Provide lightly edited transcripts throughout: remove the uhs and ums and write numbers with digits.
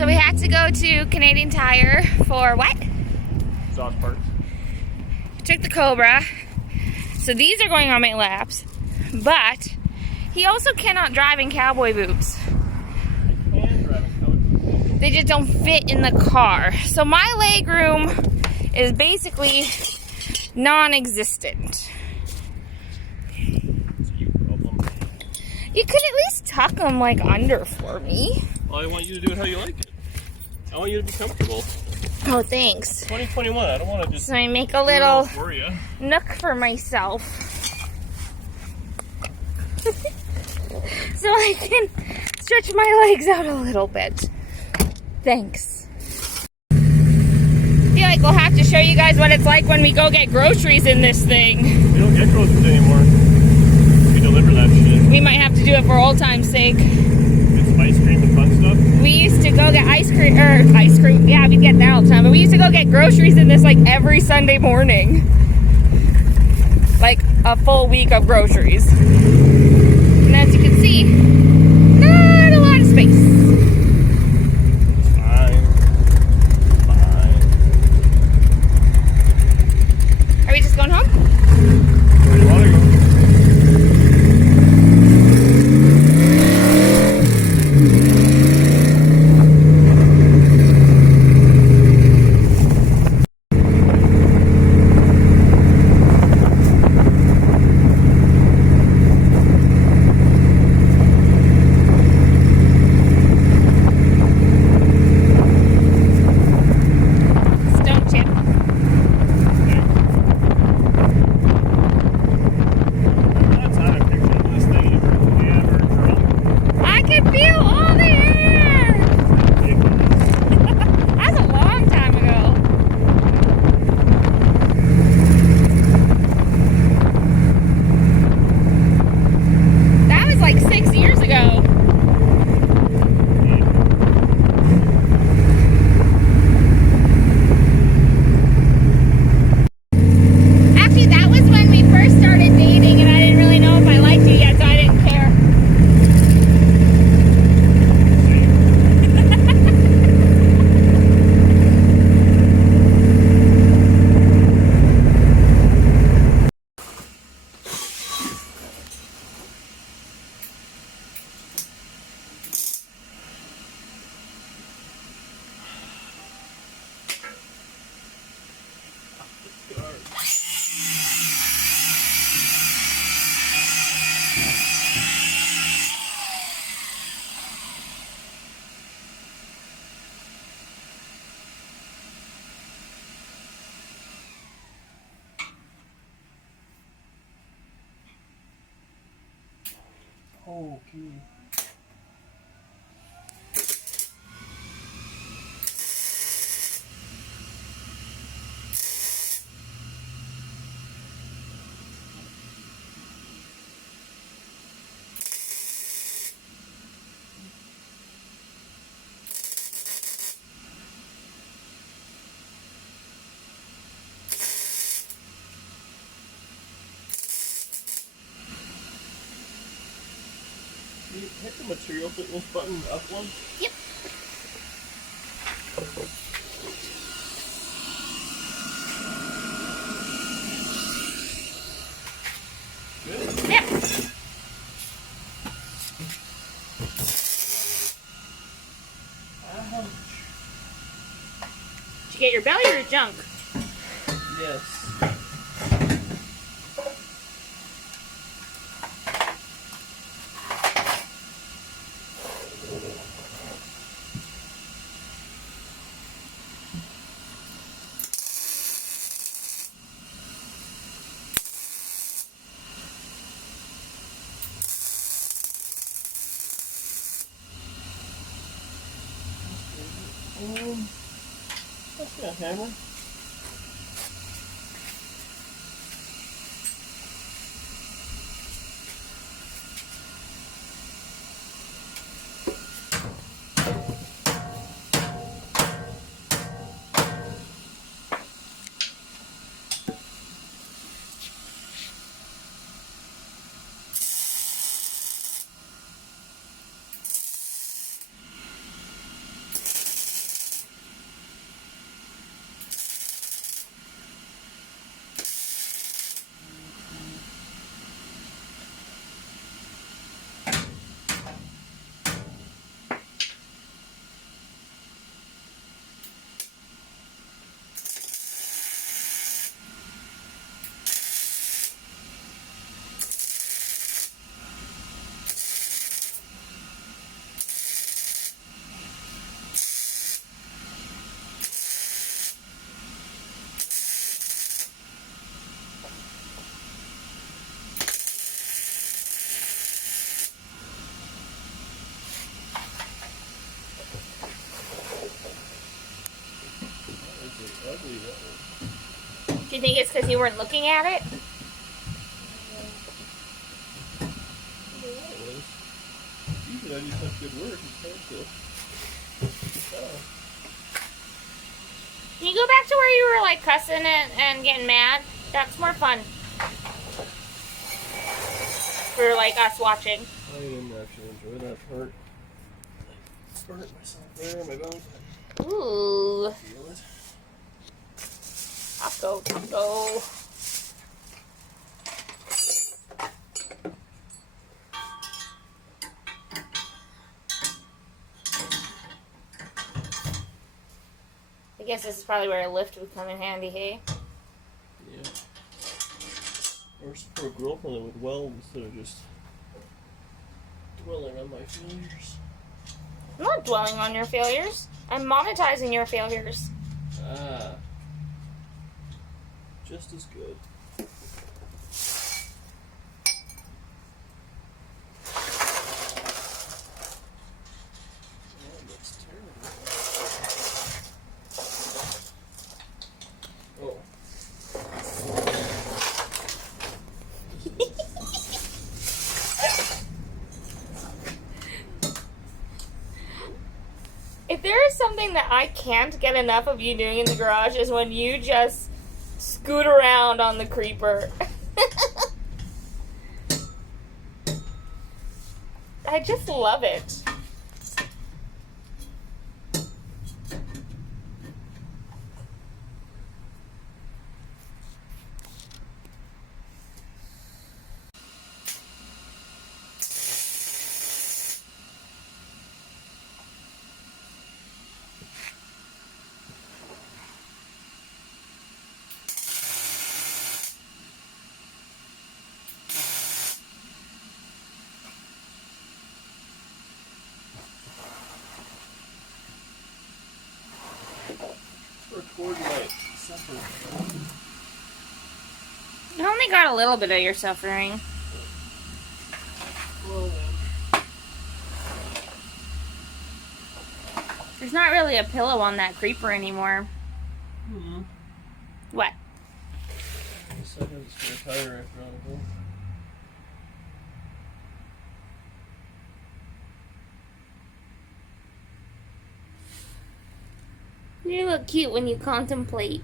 So we had to go to Canadian Tire for what? Exhaust parts. Took the Cobra. So these are going on my laps. But he also cannot drive in cowboy boots. I can drive in cowboy boots. They just don't fit in the car. So my leg room is basically non-existent. It's your problem. You could at least tuck them like under for me. Well, I want you to do it how you like it. I want you to be comfortable. Oh, thanks. 2021. I don't want to just. So I make a little for you. nook for myself. So I can stretch my legs out a little bit. Thanks. I feel like we'll have to show you guys what it's like when we go get groceries in this thing. We don't get groceries anymore. We deliver that shit. We might have to do it for old time's sake. Get some ice cream and fun stuff. We used to go get ice cream, yeah, we'd get that all the time, but we used to go get groceries in this like every Sunday morning. Like a full week of groceries. And as you can see, not a lot of space. Fine. Are we just going home? Where do you want to go? Okay. You hit the material fitness button up one? Yep. Good. Yep. Ouch. Did you get your belly or junk? Yes. That's a hammer. you think it's because you weren't looking at it? Usually I do such good work. It's hard to. Can you go back to where you were like cussing and getting mad? That's more fun. For like us watching. I didn't actually enjoy that part. I burnt myself there in my belly. Ooh. Feel it. Taco, taco. I guess this is probably where a lift would come in handy, hey? Yeah. Or for a girlfriend that would weld instead of just dwelling on my failures. I'm not dwelling on your failures. I'm monetizing your failures. Ah. Just as good. Oh, that's terrible. Oh. If there is something that I can't get enough of you doing in the garage is when you just scoot around on the creeper. I just love it. Record my suffering. I only got a little bit of your suffering. Well then. There's not really a pillow on that creeper anymore. Hmm. What? A second, it's gonna tire after on the go. You look cute when you contemplate.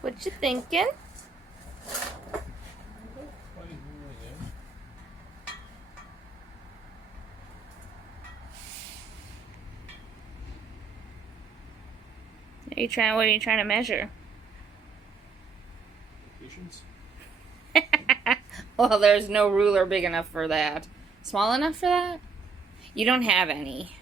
What you thinking? What are you trying to measure? Patience. Well, there's no ruler big enough for that. Small enough for that? You don't have any.